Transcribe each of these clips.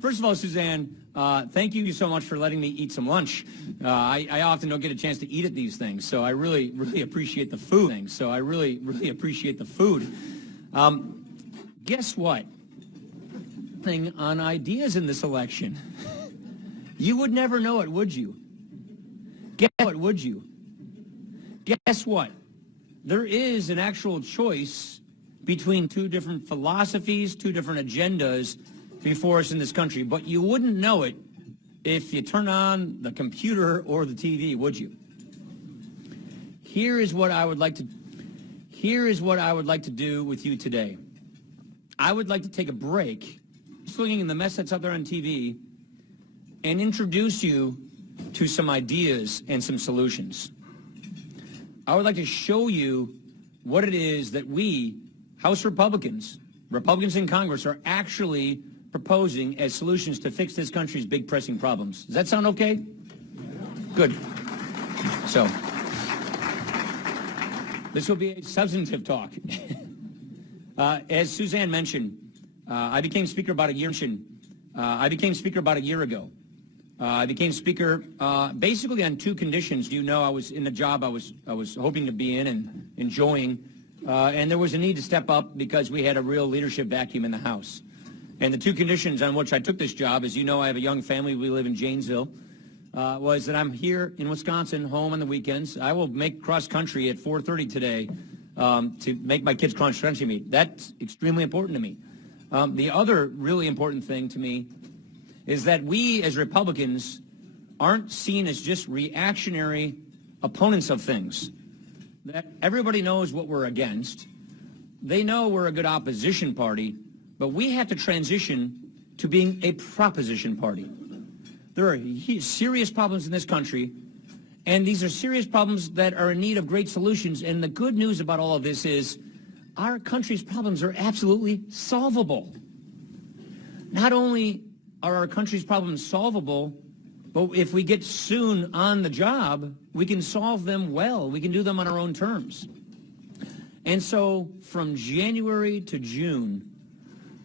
First of all, Suzanne, thank you so much for letting me eat some lunch. I often don't get a chance to eat at these things, so I really appreciate the food. Guess what? Thing on ideas in this election. You would never know it, would you? Guess what? There is an actual choice between two different philosophies, two different agendas before us in this country, but you wouldn't know it if you turn on the computer or the TV, would you? Here is what I would like to do with you today. I would like to take a break, swinging the mess that's out there on TV, and introduce you to some ideas and some solutions. I would like to show you what it is that we, House Republicans in Congress, are actually proposing as solutions to fix this country's big pressing problems. Does that sound okay? Good. So, this will be a substantive talk. As Suzanne mentioned, I became speaker about a year ago. I became speaker basically on two conditions. You know, I was in the job I was hoping to be in and enjoying, and there was a need to step up because we had a real leadership vacuum in the House. And the two conditions on which I took this job, as you know, I have a young family. We live in Janesville. Was that I'm here in Wisconsin, home on the weekends. I will make cross country at 4:30 today to make my kids cross country meet. That's extremely important to me. The other really important thing to me is that we as Republicans aren't seen as just reactionary opponents of things. That everybody knows what we're against. They know we're a good opposition party, but we have to transition to being a proposition party. There are serious problems in this country, and these are serious problems that are in need of great solutions. And the good news about all of this is our country's problems are absolutely solvable. Not only are our country's problems solvable, but if we get soon on the job, we can solve them well. We can do them on our own terms. And so from January to June,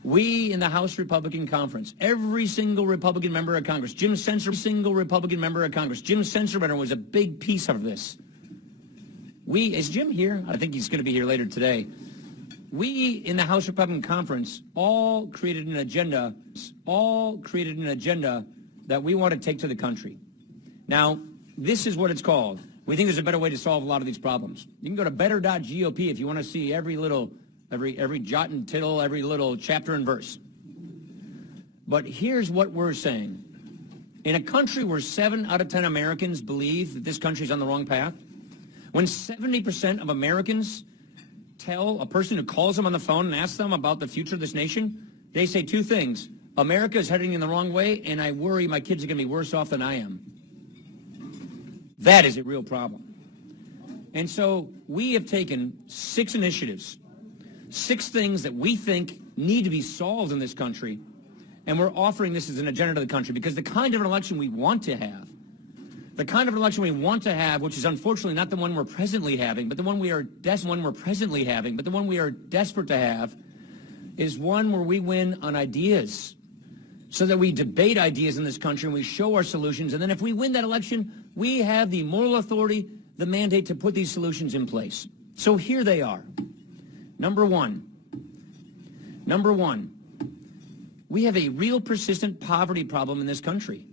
we in the House Republican Conference, every single Republican member of Congress, Jim Sensenbrenner was a big piece of this. Is Jim here? I think he's going to be here later today. We in the House Republican Conference all created an agenda that we want to take to the country. Now, this is what it's called. We think there's a better way to solve a lot of these problems. You can go to better.gop if you want to see every jot and tittle, every little chapter and verse. But here's what we're saying. In a country where 7 out of 10 Americans believe that this country's on the wrong path, when 70% of Americans tell a person who calls them on the phone and asks them about the future of this nation, they say two things. America is heading in the wrong way, and I worry my kids are going to be worse off than I am. That is a real problem. And so we have taken 6 initiatives, 6 things that we think need to be solved in this country, and we're offering this as an agenda to the country because the kind of an election we want to have, which is unfortunately not the one we're presently having, but the one we are desperate to have, is one where we win on ideas, so that we debate ideas in this country and we show our solutions. And then if we win that election, we have the moral authority, the mandate to put these solutions in place. So here they are. Number one, we have a real persistent poverty problem in this country.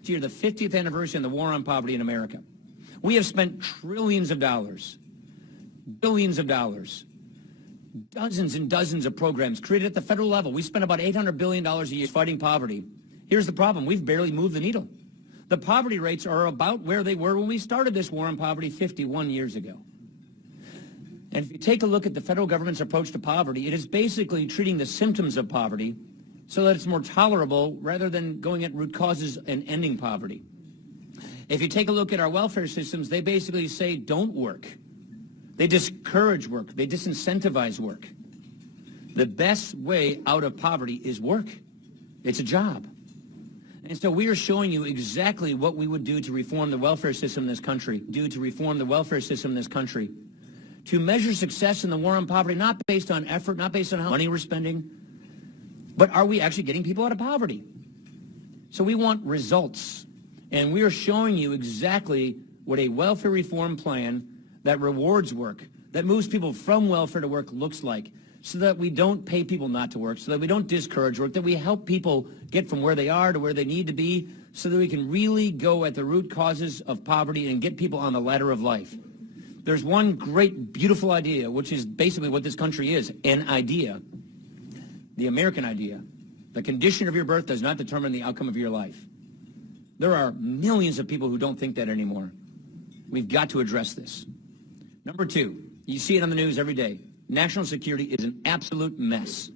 It's here, the 50th anniversary of the war on poverty in America. We have spent trillions of dollars, billions of dollars, dozens and dozens of programs created at the federal level. We spend about $800 billion a year fighting poverty. Here's the problem. We've barely moved the needle. The poverty rates are about where they were when we started this war on poverty 51 years ago. And if you take a look at the federal government's approach to poverty, it is basically treating the symptoms of poverty so that it's more tolerable rather than going at root causes and ending poverty. If you take a look at our welfare systems, they basically say don't work. They discourage work. They disincentivize work. The best way out of poverty is work. It's a job. And so we are showing you exactly what we would do to reform the welfare system in this country, to measure success in the war on poverty, not based on effort, not based on how much money we're spending, but are we actually getting people out of poverty? So we want results. And we are showing you exactly what a welfare reform plan that rewards work, that moves people from welfare to work looks like, so that we don't pay people not to work, so that we don't discourage work, that we help people get from where they are to where they need to be, so that we can really go at the root causes of poverty and get people on the ladder of life. There's one great, beautiful idea, which is basically what this country is, an idea, the American idea. The condition of your birth does not determine the outcome of your life. There are millions of people who don't think that anymore. We've got to address this. Number two, you see it on the news every day. National security is an absolute mess.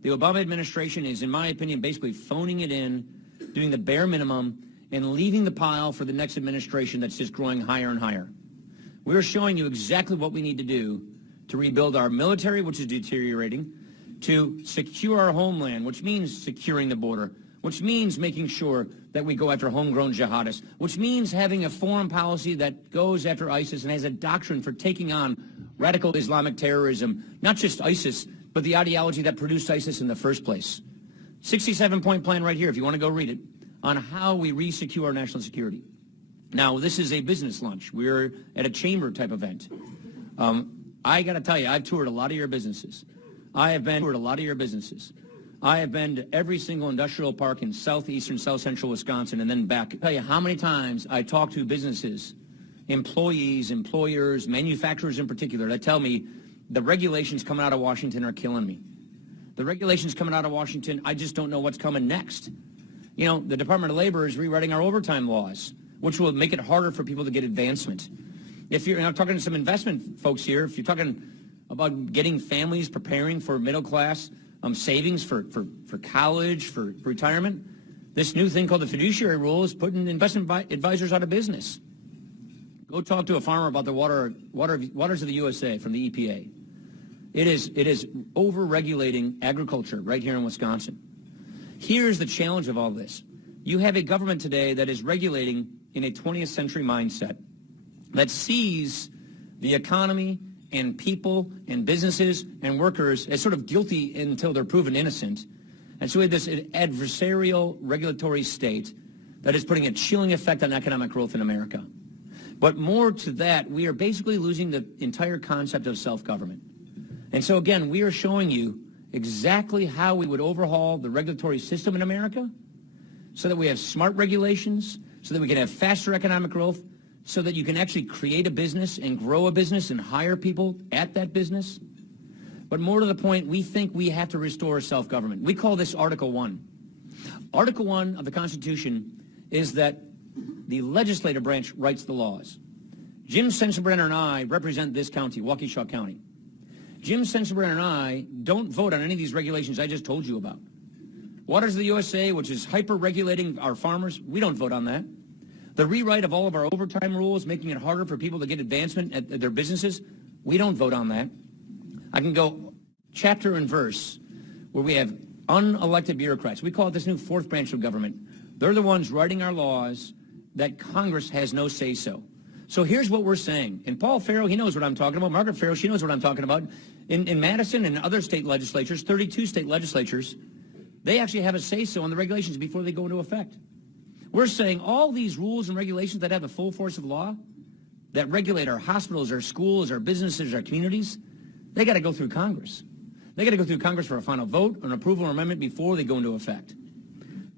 The Obama administration is, in my opinion, basically phoning it in, doing the bare minimum, and leaving the pile for the next administration that's just growing higher and higher. We're showing you exactly what we need to do to rebuild our military, which is deteriorating, to secure our homeland, which means securing the border, which means making sure that we go after homegrown jihadists, which means having a foreign policy that goes after ISIS and has a doctrine for taking on radical Islamic terrorism, not just ISIS, but the ideology that produced ISIS in the first place. 67-point plan right here, if you want to go read it, on how we re-secure our national security. Now, this is a business lunch. We're at a chamber type event. I got to tell you, I've toured a lot of your businesses. I have been to every single industrial park in southeastern, south central Wisconsin, and then back. I'll tell you how many times I talk to businesses, employees, employers, manufacturers in particular, that tell me the regulations coming out of Washington are killing me. The regulations coming out of Washington, I just don't know what's coming next. You know, the Department of Labor is rewriting our overtime laws, which will make it harder for people to get advancement. If you're, and I'm talking to some investment folks here, if you're talking about getting families preparing for middle class savings for college, for retirement, this new thing called the fiduciary rule is putting investment advisors out of business. Go talk to a farmer about the waters of the USA from the EPA. It is over-regulating agriculture right here in Wisconsin. Here's the challenge of all this. You have a government today that is regulating in a 20th century mindset that sees the economy and people and businesses and workers as sort of guilty until they're proven innocent. And so we have this adversarial regulatory state that is putting a chilling effect on economic growth in America. But more to that, we are basically losing the entire concept of self-government. And so again, we are showing you exactly how we would overhaul the regulatory system in America so that we have smart regulations, so that we can have faster economic growth, so that you can actually create a business and grow a business and hire people at that business. But more to the point, we think we have to restore self-government. We call this Article 1. Article 1 of the Constitution is that the legislative branch writes the laws. Jim Sensenbrenner and I represent this county, Waukesha County. Jim Sensenbrenner and I don't vote on any of these regulations I just told you about. Waters of the USA, which is hyper-regulating our farmers, we don't vote on that. The rewrite of all of our overtime rules, making it harder for people to get advancement at their businesses, we don't vote on that. I can go chapter and verse where we have unelected bureaucrats. We call it this new fourth branch of government. They're the ones writing our laws that Congress has no say-so. So here's what we're saying. And Paul Farrow, he knows what I'm talking about. Margaret Farrow, she knows what I'm talking about. In Madison and other state legislatures, 32 state legislatures, they actually have a say-so on the regulations before they go into effect. We're saying all these rules and regulations that have the full force of law, that regulate our hospitals, our schools, our businesses, our communities, they got to go through Congress. They got to go through Congress for a final vote, an approval or amendment before they go into effect.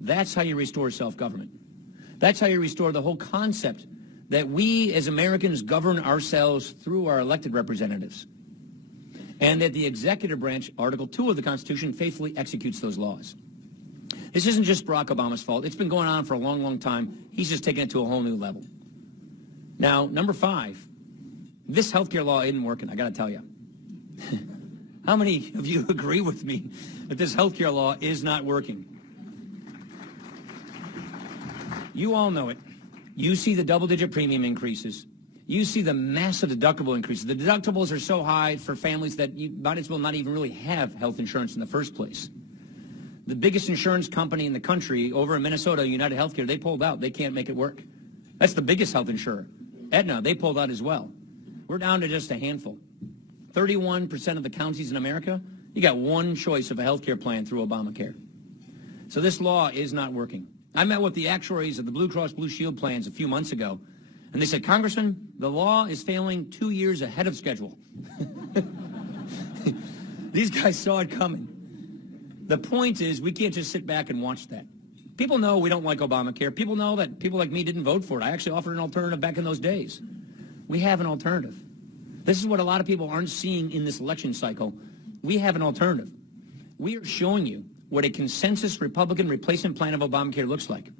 That's how you restore self-government. That's how you restore the whole concept that we as Americans govern ourselves through our elected representatives, and that the executive branch, Article 2 of the Constitution, faithfully executes those laws. This isn't just Barack Obama's fault. It's been going on for a long, long time. He's just taking it to a whole new level. Now, number 5, this health care law isn't working, I got to tell you. How many of you agree with me that this health care law is not working? You all know it. You see the double-digit premium increases. You see the massive deductible increases. The deductibles are so high for families that you might as well not even really have health insurance in the first place. The biggest insurance company in the country over in Minnesota, United Healthcare, they pulled out. They can't make it work. That's the biggest health insurer. Aetna, they pulled out as well. We're down to just a handful. 31% of the counties in America, you got one choice of a health care plan through Obamacare. So this law is not working. I met with the actuaries of the Blue Cross Blue Shield plans a few months ago, and they said, Congressman, the law is failing 2 years ahead of schedule. These guys saw it coming. The point is, we can't just sit back and watch that. People know we don't like Obamacare. People know that people like me didn't vote for it. I actually offered an alternative back in those days. We have an alternative. This is what a lot of people aren't seeing in this election cycle. We have an alternative. We are showing you what a consensus Republican replacement plan of Obamacare looks like.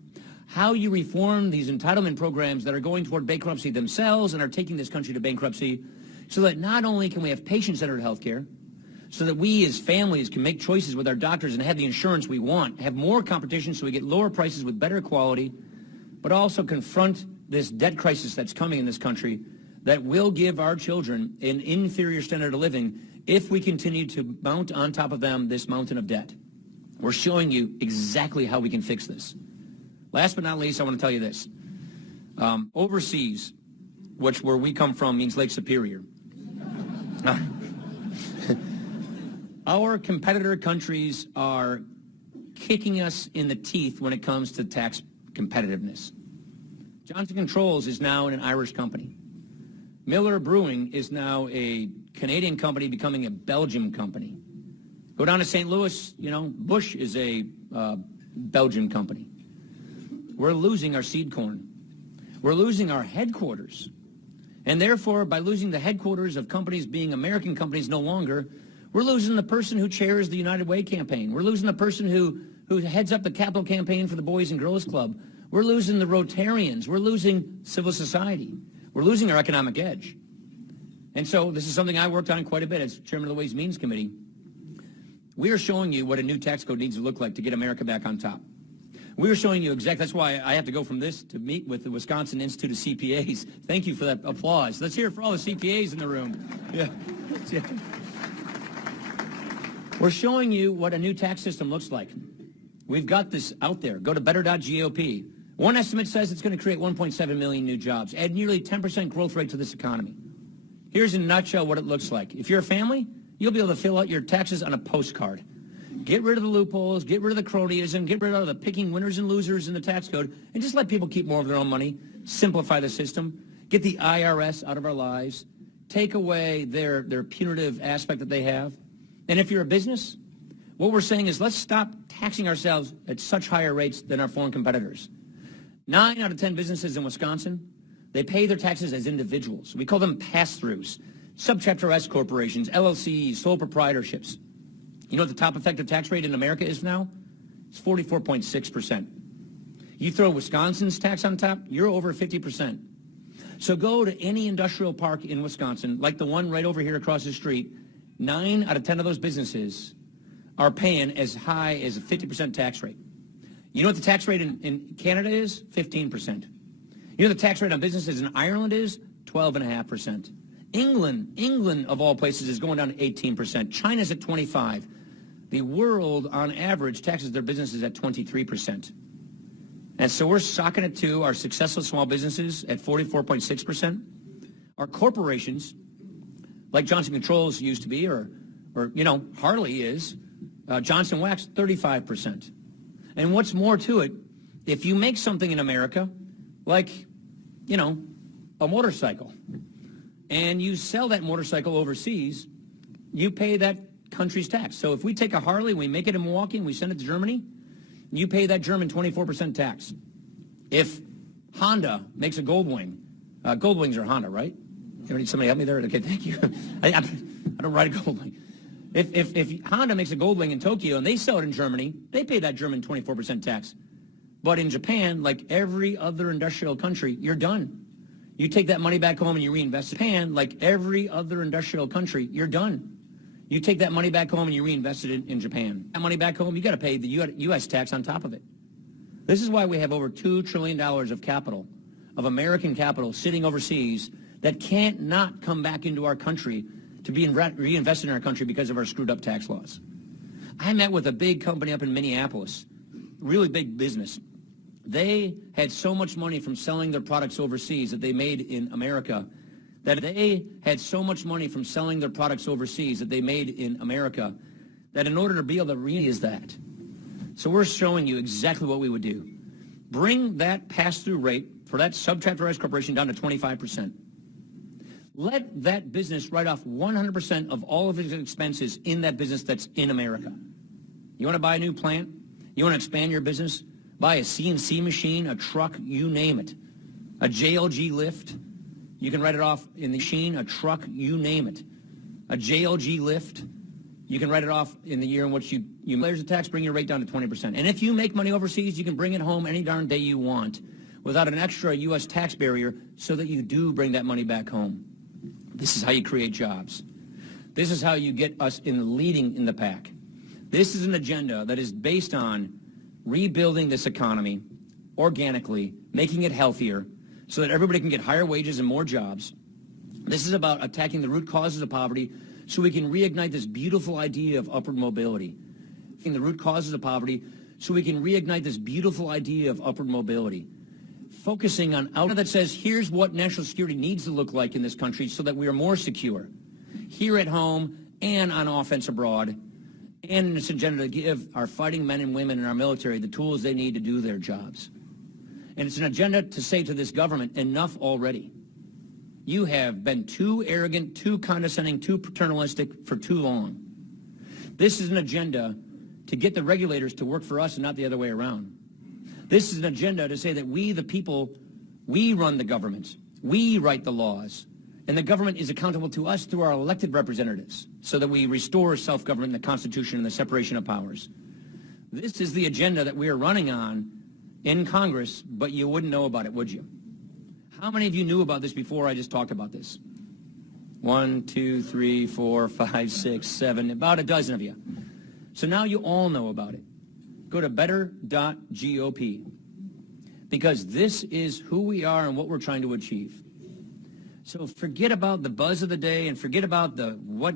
How you reform these entitlement programs that are going toward bankruptcy themselves and are taking this country to bankruptcy, so that not only can we have patient-centered health care, so that we as families can make choices with our doctors and have the insurance we want, have more competition so we get lower prices with better quality, but also confront this debt crisis that's coming in this country that will give our children an inferior standard of living if we continue to mount on top of them this mountain of debt. We're showing you exactly how we can fix this. Last but not least, I want to tell you this. Overseas, where we come from, means Lake Superior. Our competitor countries are kicking us in the teeth when it comes to tax competitiveness. Johnson Controls is now an Irish company. Miller Brewing is now a Canadian company becoming a Belgian company. Go down to St. Louis, Bush is a Belgian company. We're losing our seed corn. We're losing our headquarters. And therefore, by losing the headquarters of companies being American companies no longer, we're losing the person who chairs the United Way campaign. We're losing the person who heads up the Capitol campaign for the Boys and Girls Club. We're losing the Rotarians. We're losing civil society. We're losing our economic edge. And so this is something I worked on quite a bit as chairman of the Ways and Means Committee. We are showing you what a new tax code needs to look like to get America back on top. We are showing you exactly, that's why I have to go from this to meet with the Wisconsin Institute of CPAs. Thank you for that applause. Let's hear it for all the CPAs in the room. Yeah. We're showing you what a new tax system looks like. We've got this out there. Go to better.gop. One estimate says it's going to create 1.7 million new jobs, add nearly 10% growth rate to this economy. Here's in a nutshell what it looks like. If you're a family, you'll be able to fill out your taxes on a postcard. Get rid of the loopholes, get rid of the cronyism, get rid of the picking winners and losers in the tax code, and just let people keep more of their own money, simplify the system, get the IRS out of our lives, take away their punitive aspect that they have. And if you're a business, what we're saying is let's stop taxing ourselves at such higher rates than our foreign competitors. 9 out of 10 businesses in Wisconsin, they pay their taxes as individuals. We call them pass-throughs, subchapter S corporations, LLCs, sole proprietorships. You know what the top effective tax rate in America is now? It's 44.6%. You throw Wisconsin's tax on top, you're over 50%. So go to any industrial park in Wisconsin, like the one right over here across the street. 9 out of 10 of those businesses are paying as high as a 50% tax rate. You know what the tax rate in Canada is? 15%. You know what the tax rate on businesses in Ireland is? 12.5%. England of all places is going down to 18%. China's at 25%. The world, on average, taxes their businesses at 23%. And so we're socking it to our successful small businesses at 44.6%. Our corporations, like Johnson Controls used to be, or Harley is, Johnson Wax, 35%. And what's more to it, if you make something in America, like, a motorcycle, and you sell that motorcycle overseas, you pay that country's tax. So if we take a Harley, we make it in Milwaukee, and we send it to Germany, you pay that German 24% tax. If Honda makes a Goldwing, Goldwings are Honda, right? You need somebody help me there? Okay, thank you. I don't ride a Goldwing. If Honda makes a Goldwing in Tokyo and they sell it in Germany, they pay that German 24% tax. But in Japan, like every other industrial country, you're done. You take that money back home and you reinvest it. Japan, like every other industrial country, you're done. You take that money back home and you reinvest it in Japan. That money back home, you got to pay the U.S. tax on top of it. This is why we have over $2 trillion of capital, of American capital, sitting overseas that can't not come back into our country to be reinvested in our country because of our screwed up tax laws. I met with a big company up in Minneapolis, really big business. They had so much money from selling their products overseas that they made in America that in order to be able to is that. So we're showing you exactly what we would do. Bring that pass-through rate for that subchapter S corporation down to 25%. Let that business write off 100% of all of its expenses in that business that's in America. You want to buy a new plant? You want to expand your business? Buy a CNC machine, a truck, you name it. A JLG lift, you can write it off in the machine, a truck, you name it. A JLG lift, you can write it off in the year in which you layers of tax, bring your rate down to 20%. And if you make money overseas, you can bring it home any darn day you want without an extra U.S. tax barrier so that you do bring that money back home. This is how you create jobs. This is how you get us leading in the pack. This is an agenda that is based on rebuilding this economy organically, making it healthier so that everybody can get higher wages and more jobs. This is about attacking the root causes of poverty so we can reignite this beautiful idea of upward mobility. The root causes of poverty so we can reignite this beautiful idea of upward mobility. Focusing on out that says, here's what national security needs to look like in this country so that we are more secure here at home and on offense abroad, and this agenda to give our fighting men and women in our military the tools they need to do their jobs. And it's an agenda to say to this government, enough already. You have been too arrogant, too condescending, too paternalistic for too long. This is an agenda to get the regulators to work for us and not the other way around. This is an agenda to say that we, the people, we run the government. We write the laws. And the government is accountable to us through our elected representatives so that we restore self-government, the Constitution, and the separation of powers. This is the agenda that we are running on in Congress, but you wouldn't know about it, would you? How many of you knew about this before I just talked about this? 1, 2, 3, 4, 5, 6, 7, about a dozen of you. So now you all know about it. Go to better.gop because this is who we are and what we're trying to achieve. So forget about the buzz of the day and forget about what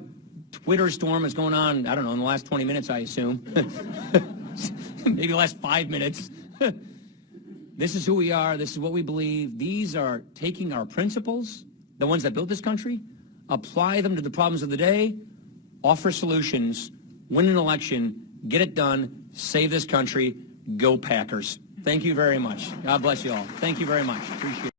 Twitter storm is going on, I don't know, in the last 20 minutes, I assume. Maybe the last 5 minutes. This is who we are. This is what we believe. These are taking our principles, the ones that built this country, apply them to the problems of the day, offer solutions, win an election, get it done, save this country, go Packers. Thank you very much. God bless you all. Thank you very much. Appreciate it.